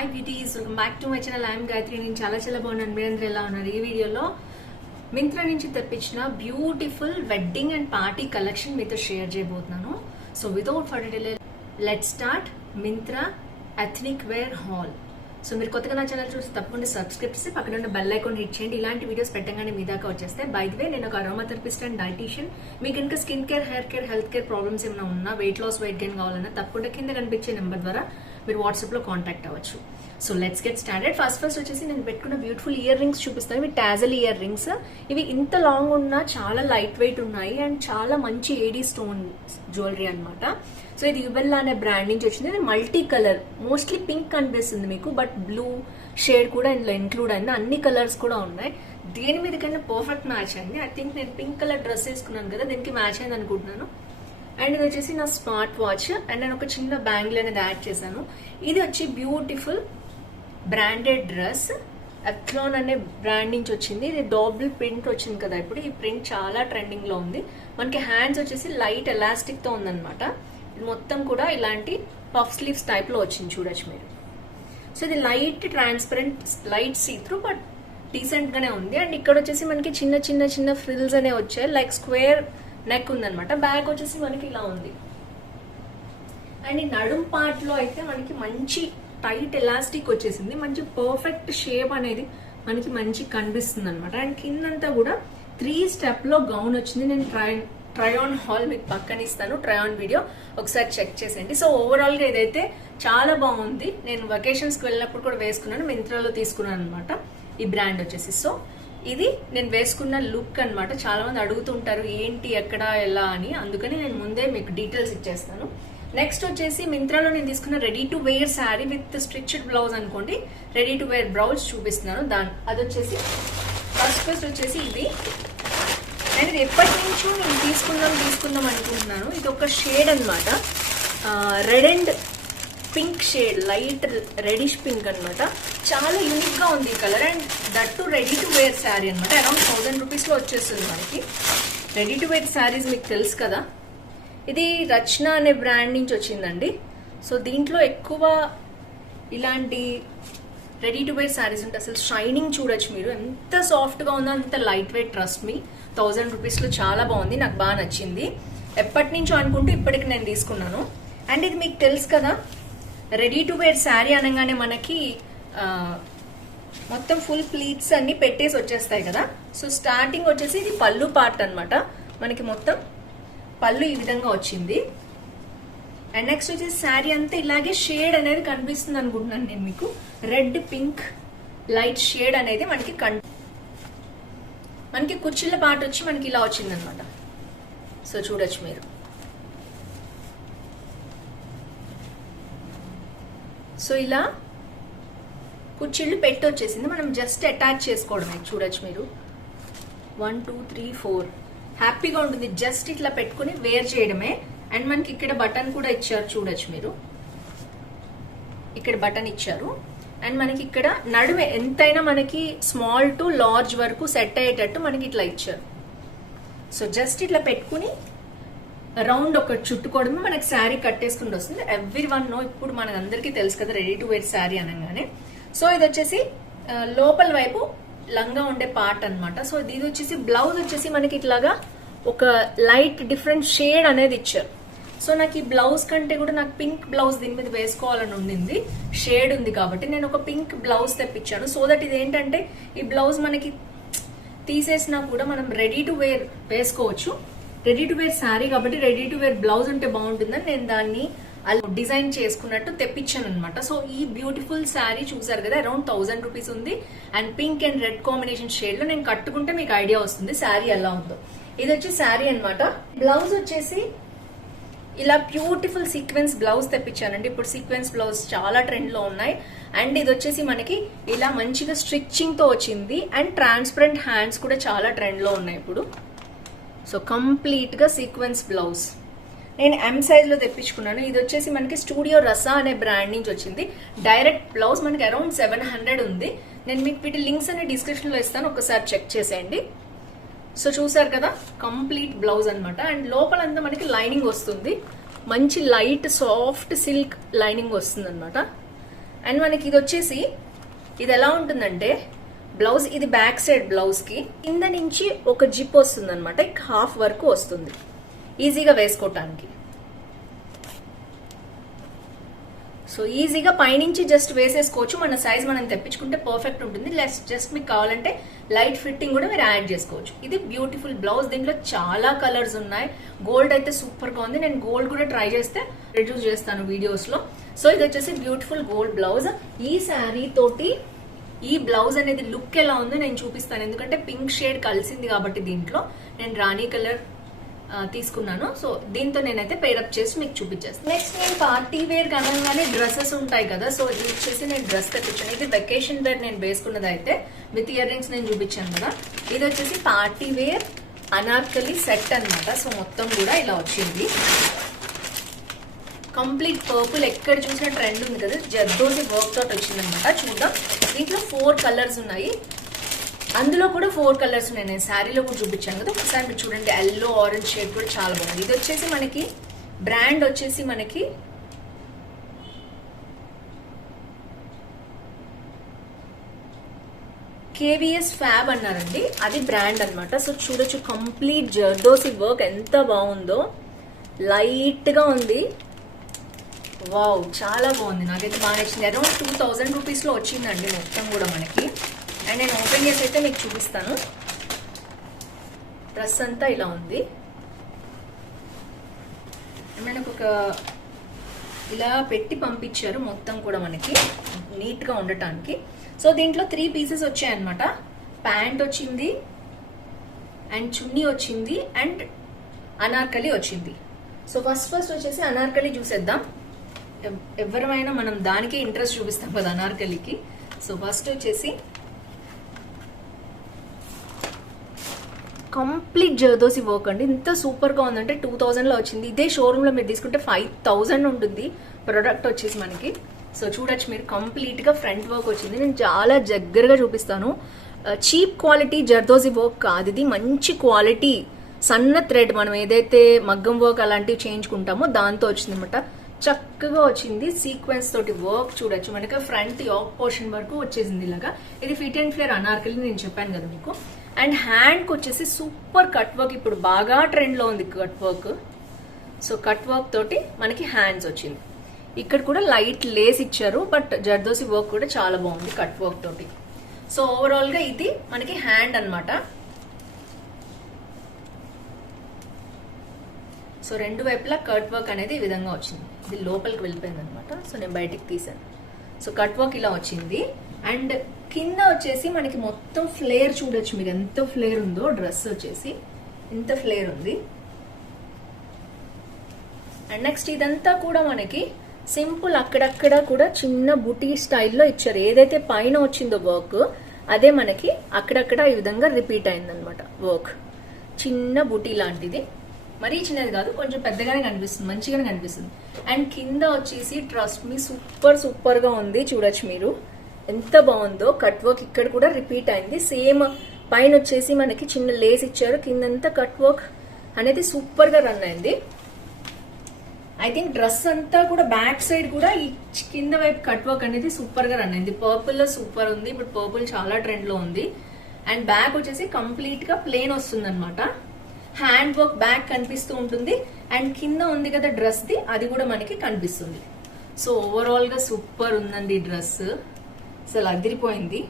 Hi beauties welcome back to my channel. I'm Gayatri. నేను చాలా చాలా బాగున్నాను. మీరందరూ ఎలా ఉన్నారు? ఈ వీడియోలో మింత్రా నుంచి తెప్పించిన beautiful wedding and party collection మీతో షేర్ చేయబోతున్నాను. So without for delay let start Myntra ethnic wear haul so మీరు కొత్తగా నా ఛానల్ చూసి తప్పకుండా సబ్స్క్రైబ్ చేసి పక్కన ఉన్న బెల్ ఐకాన్ హిట్ చేయండి. ఇలాంటి వీడియోస్ పెట్టగానే మీ దాకా వచ్చేస్తే బై వే నేను ఒక అరోమా థెరపిస్ట్ అండ్ డైటీషియన్ మీకు ఇంకా skin care hair care health care problems ఏమైనా ఉన్నా వెయిట్ లాస్ వెయిట్ గెయిన్ కావాలన్నా తప్పకుండా కింద కనిపించే నెంబర్ ద్వారా మీరు వాట్సాప్లో కాంటాక్ట్ అవ్వచ్చు. So let's get started first first వచ్చేసి నేను పెట్టుకున్న బ్యూటిఫుల్ ఇయర్ రింగ్స్ చూపిస్తాను. ఇవి టాజల్ ఇయర్ రింగ్స్ ఇవి ఇంత లాంగ్ ఉన్నా చాలా లైట్ వెయిట్ ఉన్నాయి అండ్ చాలా మంచి ఏడీ స్టోన్ జ్యువెలరీ అన్నమాట. సో ఇది యుబెల్లా అనే బ్రాండ్ నుంచి వచ్చింది. ఇది మల్టీ కలర్ మోస్ట్లీ పింక్ కనిపిస్తుంది మీకు బట్ బ్లూ షేడ్ కూడా ఇందులో ఇంక్లూడ్ అయింది. అన్ని కలర్స్ కూడా ఉన్నాయి. దేని మీదకైనా పర్ఫెక్ట్ మ్యాచ్ అయింది ఐ థింక్ నేను పింక్ కలర్ డ్రెస్ వేసుకున్నాను కదా దీనికి మ్యాచ్ అయింది అనుకుంటున్నాను. అండ్ ఇది వచ్చేసి నా స్మార్ట్ వాచ్ అండ్ నేను ఒక చిన్న బ్యాంగిల్ అనేది యాడ్ చేశాను. ఇది వచ్చి బ్యూటిఫుల్ బ్రాండెడ్ డ్రెస్. అథ్లాన్ అనే బ్రాండ్ నుంచి వచ్చింది. ఇది డబుల్ ప్రింట్ వచ్చింది కదా ఇప్పుడు. ఈ ప్రింట్ చాలా ట్రెండింగ్లో ఉంది. మనకి హ్యాండ్స్ వచ్చేసి లైట్ ఎలాస్టిక్తో ఉందన్నమాట. ఇది మొత్తం కూడా ఇలాంటి పఫ్ స్లీవ్స్ టైప్లో వచ్చింది చూడొచ్చు మీరు. సో ఇది light transparent light see through but డీసెంట్గానే ఉంది. అండ్ ఇక్కడ వచ్చేసి మనకి చిన్న చిన్న చిన్న ఫ్రిల్స్ అనే వచ్చాయి. లైక్ స్క్వేర్ నెక్ ఉందన్నమాట. బ్యాక్ వచ్చేసి మనకి ఇలా ఉంది. అండ్ ఈ నడుం పార్ట్లో అయితే మనకి మంచి టైట్ ఎలాస్టిక్ వచ్చేసింది. మంచి పర్ఫెక్ట్ షేప్ అనేది మనకి మంచి కనిపిస్తుంది అనమాట అండ్ కిందంతా కూడా త్రీ స్టెప్లో గౌన్ వచ్చింది. నేను ట్రై ట్రయాన్ హాల్ మీకు పక్కన ఇస్తాను. ట్రయాన్ వీడియో ఒకసారి చెక్ చేసేయండి. సో ఓవరాల్గా ఇదైతే చాలా బాగుంది. నేను వెకేషన్స్కి వెళ్ళినప్పుడు కూడా వేసుకున్నాను. మింత్రాలో తీసుకున్నాను అనమాట ఈ బ్రాండ్ వచ్చేసి. సో ఇది నేను వేసుకున్న లుక్ అనమాట చాలా మంది అడుగుతుంటారు ఏంటి ఎక్కడ ఎలా? అని. అందుకని నేను ముందే మీకు డీటెయిల్స్ ఇచ్చేస్తాను. నెక్స్ట్ వచ్చేసి మింత్రాలో నేను తీసుకున్న ready to wear sari with stitched blouse అనుకోండి. రెడీ టు వేర్ బ్లౌజ్ చూపిస్తున్నాను దాని అది వచ్చేసి ఫస్ట్ ఫస్ట్ వచ్చేసి ఇది. నేను ఇది ఎప్పటి నుంచో నేను తీసుకుందాం తీసుకుందాం అనుకుంటున్నాను. ఇది ఒక షేడ్ అనమాట red and pink shade light reddish pink అన్నమాట. చాలా యూనిక్గా ఉంది ఈ colour and that to ready to wear sari అనమాట అరౌండ్ థౌసండ్ రూపీస్లో వచ్చేస్తుంది మనకి. రెడీ టు వేర్ శారీస్ మీకు తెలుసు కదా. ఇది రచన అనే బ్రాండ్ నుంచి వచ్చిందండి. సో దీంట్లో ఎక్కువ ఇలాంటి రెడీ టు వేర్ శారీస్ ఉంటాయి అసలు షైనింగ్ చూడొచ్చు మీరు. ఎంత సాఫ్ట్గా ఉందో అంత light weight trust me thousand రూపీస్లో చాలా బాగుంది నాకు బాగా నచ్చింది. ఎప్పటి నుంచో అనుకుంటూ ఇప్పటికి నేను తీసుకున్నాను. అండ్ ఇది మీకు తెలుసు కదా రెడీ టు వేర్ శారీ అనగానే మనకి మొత్తం ఫుల్ ప్లీట్స్ అన్ని పెట్టేసి వచ్చేస్తాయి కదా. సో స్టార్టింగ్ వచ్చేసి ఇది పళ్ళు పార్ట్ అనమాట మనకి మొత్తం పళ్ళు ఈ విధంగా వచ్చింది. అండ్ నెక్స్ట్ వచ్చేసి శారీ అంతా ఇలాగే షేడ్ అనేది కనిపిస్తుంది అనుకుంటున్నాను నేను మీకు. రెడ్ పింక్ లైట్ షేడ్ అనేది మనకి కన్ మనకి కుర్చీల పార్ట్ వచ్చి మనకి ఇలా వచ్చింది అనమాట సో చూడొచ్చు మీరు. సో ఇలా కుర్చీళ్ళు పెట్టి వచ్చేసింది. మనం జస్ట్ అటాచ్ చేసుకోవడమే. చూడొచ్చు మీరు. వన్ టూ త్రీ ఫోర్ హ్యాపీగా ఉంటుంది. జస్ట్ ఇట్లా పెట్టుకుని వేర్ చేయడమే. అండ్ మనకి ఇక్కడ బటన్ కూడా ఇచ్చారు చూడొచ్చు మీరు. ఇక్కడ బటన్ ఇచ్చారు. అండ్ మనకి ఇక్కడ నడుమే ఎంతైనా మనకి స్మాల్ టు లార్జ్ వరకు సెట్ అయ్యేటట్టు మనకి ఇట్లా ఇచ్చారు. సో జస్ట్ ఇట్లా పెట్టుకుని రౌండ్ ఒకటి చుట్టుకోవడమే మనకి శారీ కట్టేసుకుని వస్తుంది. ఎవ్రీ వన్ నో ఇప్పుడు మనకు అందరికీ తెలుసు కదా రెడీ టు వేర్ శారీ అనగానే. సో ఇది వచ్చేసి లోపల వైపు లంగా ఉండే పార్ట్ అన్నమాట. సో ఇది వచ్చేసి బ్లౌజ్ వచ్చేసి మనకి ఇట్లాగా ఒక లైట్ డిఫరెంట్ షేడ్ అనేది ఇచ్చారు. సో నాకు ఈ బ్లౌజ్ కంటే కూడా నాకు పింక్ బ్లౌజ్ దీని మీద వేసుకోవాలని ఉండింది. షేడ్ ఉంది కాబట్టి నేను ఒక పింక్ బ్లౌజ్ తెప్పించాను. సో దట్ ఇది ఏంటంటే ఈ బ్లౌజ్ మనకి తీసేసినా కూడా మనం రెడీ టు వేర్ వేసుకోవచ్చు. రెడీ టు వేర్ శారీ కాబట్టి రెడీ టు వేర్ బ్లౌజ్ ఉంటే బాగుంటుందని నేను దాన్ని అలా డిజైన్ చేసుకున్నట్టు తెప్పించాను అనమాట సో ఈ బ్యూటిఫుల్ శారీ చూసారు కదా అరౌండ్ థౌసండ్ రూపీస్ ఉంది. And pink and red combination షేడ్లో నేను కట్టుకుంటే మీకు ఐడియా వస్తుంది శారీ ఎలా ఉందో. ఇది వచ్చి శారీ అనమాట బ్లౌజ్ వచ్చేసి ఇలా బ్యూటిఫుల్ సీక్వెన్స్ బ్లౌజ్ తెప్పించానండి. ఇప్పుడు సీక్వెన్స్ బ్లౌజ్ చాలా ట్రెండ్లో ఉన్నాయి. అండ్ ఇది వచ్చేసి మనకి ఇలా మంచిగా స్ట్రిచ్చింగ్తో వచ్చింది. అండ్ ట్రాన్స్పరెంట్ హ్యాండ్స్ కూడా చాలా ట్రెండ్లో ఉన్నాయి ఇప్పుడు. సో కంప్లీట్గా సీక్వెన్స్ బ్లౌజ్. నేను ఎం సైజ్లో తెప్పించుకున్నాను. ఇది వచ్చేసి మనకి స్టూడియో రసా అనే బ్రాండ్ నుంచి వచ్చింది. డైరెక్ట్ బ్లౌజ్ మనకి అరౌండ్ సెవెన్ హండ్రెడ్ ఉంది. నేను మీకు వీటి లింక్స్ అనే డిస్క్రిప్షన్లో ఇస్తాను. ఒకసారి చెక్ చేసేయండి. సో చూసారు కదా? కంప్లీట్ బ్లౌజ్ అనమాట అండ్ లోపలంతా మనకి లైనింగ్ వస్తుంది. మంచి లైట్ సాఫ్ట్ సిల్క్ లైనింగ్ వస్తుంది అనమాట అండ్ మనకి ఇది వచ్చేసి ఇది ఎలా ఉంటుందంటే బ్లౌజ్ ఇది బ్యాక్ సైడ్ బ్లౌజ్కి కింద నుంచి ఒక జిప్ వస్తుంది అనమాట హాఫ్ వరకు వస్తుంది. ఈజీగా వేసుకోవటానికి. సో ఈజీగా పైనుంచి జస్ట్ వేసేసుకోవచ్చు. మన సైజ్ మనం తెప్పించుకుంటే పర్ఫెక్ట్ ఉంటుంది. లెస్ జస్ట్ మీకు కావాలంటే లైట్ ఫిట్టింగ్ కూడా మీరు యాడ్ చేసుకోవచ్చు. ఇది బ్యూటిఫుల్ బ్లౌజ్ దీంట్లో చాలా కలర్స్ ఉన్నాయి. గోల్డ్ అయితే సూపర్గా ఉంది. నేను గోల్డ్ కూడా ట్రై చేస్తే రిడ్యూస్ చేస్తాను వీడియోస్లో సో ఇది వచ్చేసి బ్యూటిఫుల్ గోల్డ్ బ్లౌజ్ ఈ శారీ తోటి ఈ బ్లౌజ్ అనేది లుక్ ఎలా ఉందో నేను చూపిస్తాను. ఎందుకంటే పింక్ షేడ్ కలిసింది కాబట్టి దీంట్లో. నేను రాణి కలర్ తీసుకున్నాను. సో దీంతో నేనైతే పేరప్ చేసి మీకు చూపించేస్తాను. నెక్స్ట్ నేను పార్టీ వేర్ కనగానే డ్రెస్సెస్ ఉంటాయి కదా. సో ఇది వచ్చేసి నేను డ్రెస్ తెప్పించాను ఇది వెకేషన్ వేర్ నేను వేసుకున్నది అయితే విత్ ఇయర్ రింగ్స్ నేను చూపించాను కదా. ఇది వచ్చేసి పార్టీ వేర్ అనార్కలి సెట్ అన్నమాట. సో మొత్తం కూడా ఇలా వచ్చింది. కంప్లీట్ పర్పుల్ ఎక్కడ చూసిన ట్రెండ్ ఉంది కదా. జర్దోసి వర్క్ తోటి వచ్చిందనమాట చూద్దాం. దీంట్లో ఫోర్ కలర్స్ ఉన్నాయి. అందులో కూడా ఫోర్ కలర్స్ ఉన్నాయి. నేను శారీలో కూడా చూపించాను కదా. ఒకసారి మీరు చూడండి. ఎల్లో ఆరెంజ్ షేడ్ కూడా చాలా బాగుంది. ఇది వచ్చేసి మనకి బ్రాండ్ వచ్చేసి మనకి కేవీఎస్ ఫ్యాబ్ అన్నారండి. అది బ్రాండ్ అన్నమాట. సో చూడొచ్చు కంప్లీట్ జర్దోసి వర్క్ ఎంత బాగుందో. లైట్గా ఉంది. వావ్ చాలా బాగుంది. నాకైతే బాగా నచ్చింది. అరౌండ్ టూ థౌజండ్ రూపీస్లో వచ్చిందండి మొత్తం కూడా మనకి. అండ్ నేను ఓపెన్ చేసి అయితే మీకు చూపిస్తాను. డ్రెస్ అంతా ఇలా ఉంది. మనకు ఒక ఇలా పెట్టి పంపించారు మొత్తం కూడా మనకి నీట్గా ఉండటానికి. సో దీంట్లో త్రీ పీసెస్ వచ్చాయన్నమాట ప్యాంట్ వచ్చింది అండ్ చున్నీ వచ్చింది అండ్ అనార్కలి వచ్చింది. సో ఫస్ట్ ఫస్ట్ వచ్చేసి అనార్కలి చూసేద్దాం. ఎవరమైనా మనం దానికే ఇంట్రెస్ట్ చూపిస్తాం కదా అనార్కలికి. సో ఫస్ట్ వచ్చేసి కంప్లీట్ జర్దోసి వర్క్ అండి. ఇంత సూపర్గా ఉందంటే టూ థౌజండ్లో వచ్చింది. ఇదే షోరూంలో మీరు తీసుకుంటే ఫైవ్ థౌజండ్ ఉంటుంది. ప్రొడక్ట్ వచ్చేసి మనకి. సో చూడొచ్చు మీరు. కంప్లీట్గా ఫ్రంట్ వర్క్ వచ్చింది. నేను చాలా దగ్గరగా చూపిస్తాను. Uh, cheap quality zardozi work కాదు ఇది. మంచి క్వాలిటీ సన్న థ్రెడ్ మనం ఏదైతే మగ్గం వర్క్ అలాంటివి చేయించుకుంటామో దాంతో వచ్చింది అనమాట చక్కగా వచ్చింది. సీక్వెన్స్ తోటి వర్క్ చూడొచ్చు. మనకి ఫ్రంట్ యాక్ పోర్షన్ వరకు వచ్చేసింది ఇలాగా. ఇది ఫిట్ అండ్ ఫ్లేర్ అనార్కలి నేను చెప్పాను కదా మీకు. అండ్ హ్యాండ్కి వచ్చేసి సూపర్ కట్ వర్క్ ఇప్పుడు బాగా ట్రెండ్లో ఉంది cut work. So cut work తోటి మనకి హ్యాండ్స్ వచ్చింది. ఇక్కడ కూడా లైట్ లేస్ ఇచ్చారు బట్ జర్దోసి వర్క్ కూడా చాలా బాగుంది కట్ వర్క్ తోటి. సో ఓవరాల్గా ఇది మనకి హ్యాండ్ అన్నమాట. సో రెండు వైపులా కట్ వర్క్ అనేది ఈ విధంగా వచ్చింది. ఇది లోపలికి వెళ్ళిపోయింది అనమాట సో నేను బయటికి తీసాను. సో కట్ వర్క్ ఇలా వచ్చింది. అండ్ కింద వచ్చేసి మనకి మొత్తం ఫ్లేర్ చూడొచ్చు మీరు. ఎంత ఫ్లేర్ ఉందో డ్రెస్ వచ్చేసి. ఎంత ఫ్లేర్ ఉంది. అండ్ నెక్స్ట్ ఇదంతా కూడా మనకి సింపుల్ అక్కడక్కడ కూడా చిన్న బుటీ స్టైల్లో ఇచ్చారు. ఏదైతే పైన వచ్చిందో వర్క్ అదే మనకి అక్కడక్కడ ఈ విధంగా రిపీట్ అయిందనమాట వర్క్ చిన్న బుటీ లాంటిది. మరీ చిన్నది కాదు కొంచెం పెద్దగానే కనిపిస్తుంది మంచిగానే కనిపిస్తుంది. అండ్ కింద వచ్చేసి ట్రస్ట్ మీ సూపర్ సూపర్గా ఉంది. చూడొచ్చు మీరు. ఎంత బాగుందో కట్ వర్క్ ఇక్కడ కూడా రిపీట్ అయింది. సేమ్ పైన వచ్చేసి మనకి చిన్న లేస్ ఇచ్చారు. కిందంతా కట్ వర్క్ అనేది సూపర్గా రన్ అయింది. ఐ థింక్ డ్రెస్ అంతా కూడా బ్యాక్ సైడ్ కూడా ఈ కింద వైపు కట్ వర్క్ అనేది సూపర్గా రన్ అయింది. పర్పుల్లో సూపర్ ఉంది ఇప్పుడు పర్పుల్ చాలా ట్రెండ్లో ఉంది. అండ్ బ్యాక్ వచ్చేసి కంప్లీట్గా ప్లేన్ వస్తుంది అనమాట హ్యాండ్ వర్క్ బ్యాక్ కనిపిస్తూ ఉంటుంది. అండ్ కింద ఉంది కదా డ్రెస్ది అది కూడా మనకి కనిపిస్తుంది. సో ఓవరాల్గా సూపర్ ఉందండి ఈ డ్రెస్ అసలు అదిరిపోయింది.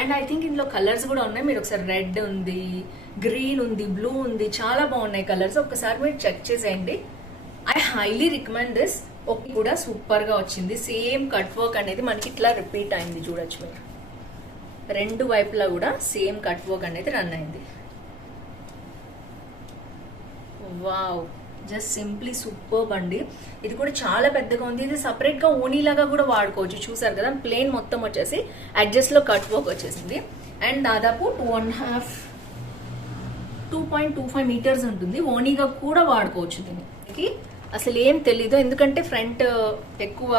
అండ్ ఐ థింక్ ఇందులో కలర్స్ కూడా ఉన్నాయి. మీరు ఒకసారి రెడ్ ఉంది గ్రీన్ ఉంది బ్లూ ఉంది చాలా బాగున్నాయి కలర్స్ ఒకసారి మీరు చెక్ చేసేయండి. ఐ హైలీ రికమెండ్ దిస్ ఒక కూడా సూపర్గా వచ్చింది. సేమ్ కట్ వర్క్ అనేది మనకి ఇట్లా రిపీట్ అయింది చూడొచ్చు మీరు. రెండు వైపులా కూడా సేమ్ కట్ వర్క్ అనేది రన్ అయింది. వావ్ జస్ట్ సింప్లీ సూపర్ అండి. ఇది కూడా చాలా పెద్దగా ఉంది. ఇది సపరేట్గా ఓనీ లాగా కూడా వాడుకోవచ్చు. చూసారు కదా ప్లేన్ మొత్తం వచ్చేసి అడ్జస్ట్లో కట్ వర్క్ వచ్చేసింది. అండ్ దాదాపు two and half two point two five metres ఉంటుంది. ఓనీగా కూడా వాడుకోవచ్చు దీనికి అసలు ఏం తెలీదు. ఎందుకంటే ఫ్రంట్ ఎక్కువ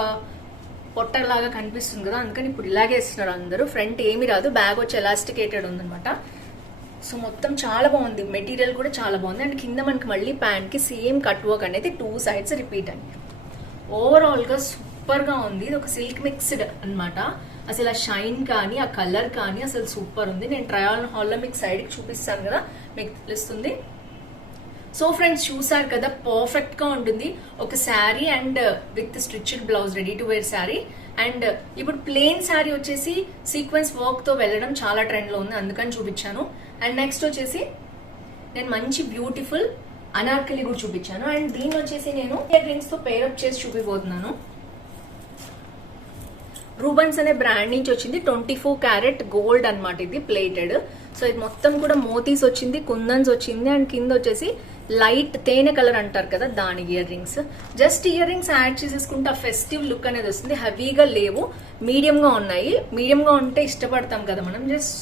పొట్టలాగా కనిపిస్తుంది కదా అందుకని ఇప్పుడు ఇలాగే ఇస్తున్నారు అందరూ. ఫ్రంట్ ఏమీ రాదు. బ్యాగ్ వచ్చి ఎలాస్టికేటెడ్ ఉందనమాట సో మొత్తం చాలా బాగుంది. మెటీరియల్ కూడా చాలా బాగుంది. అండ్ కింద మనకి మళ్ళీ ప్యాంట్కి సేమ్ కట్ వర్క్ అనేది టూ సైడ్స్ రిపీట్ అండి. ఓవరాల్గా సూపర్గా ఉంది. ఇది ఒక సిల్క్ మిక్స్డ్ అన్నమాట. అసలు ఆ షైన్ కానీ ఆ కలర్ కానీ అసలు సూపర్ ఉంది. నేను ట్రయల్ హాల్లో మీకు సైడ్కి చూపిస్తాను కదా మీకు తెలుస్తుంది. సో ఫ్రెండ్స్ చూసారు కదా పర్ఫెక్ట్గా ఉంటుంది. ఒక sari and with stitched blouse ready to wear sari. And ఇప్పుడు ప్లెయిన్ శారీ వచ్చేసి సీక్వెన్స్ వర్క్తో వెళ్ళడం చాలా ట్రెండ్లో ఉంది. అందుకని చూపించాను. అండ్ నెక్స్ట్ వచ్చేసి నేను మంచి బ్యూటిఫుల్ అనార్కలి కూడా చూపించాను. అండ్ దీన్ని వచ్చేసి నేను ఇయర్ రింగ్స్తో పేరప్ చేసి చూపిపోతున్నాను. రూబన్స్ అనే బ్రాండ్ నుంచి వచ్చింది. ట్వంటీ ఫోర్ క్యారెట్ గోల్డ్ అనమాట ఇది ప్లేటెడ్ సో ఇది మొత్తం కూడా మోతీస్ వచ్చింది కుందన్స్ వచ్చింది. అండ్ కింద వచ్చేసి లైట్ తేనె కలర్ అంటారు కదా దాని ear rings just ear rings add చేసేసుకుంటే ఆ ఫెస్టివ్ లుక్ అనేది వస్తుంది. హెవీగా లేవు మీడియంగా ఉన్నాయి. మీడియంగా ఉంటే ఇష్టపడతాం కదా మనం. Just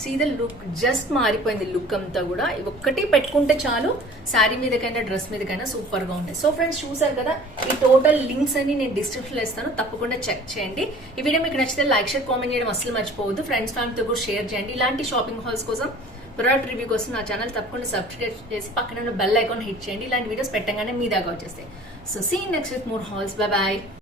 see the look just మారిపోయింది లుక్ అంతా కూడా. ఒక్కటి పెట్టుకుంటే చాలు శారీ మీదకైనా డ్రెస్ మీదకైనా సూపర్గా ఉంటాయి సో ఫ్రెండ్స్ చూసారు కదా ఈ టోటల్ లింక్స్ అన్ని నేను డిస్క్రిప్షన్లో ఇస్తాను. తప్పకుండా చెక్ చేయండి. ఈ వీడియో మీకు నచ్చితే లైక్ షేర్ కామెంట్ చేయడం అసలు మర్చిపోవద్దు. ఫ్రెండ్స్ ఫ్యామిలీతో కూడా షేర్ చేయండి. ఇలాంటి షాపింగ్ హాల్స్ కోసం ప్రొడక్ట్ రివ్యూ కోసం నా ఛానల్ తప్పకుండా సబ్స్క్రైబ్ చేసి పక్కన బెల్ ఐకాన్ హిట్ చేయండి. ఇలాంటి వీడియోస్ పెట్టగానే మీ దాకా వచ్చేస్తాయి. So see next with more hauls bye bye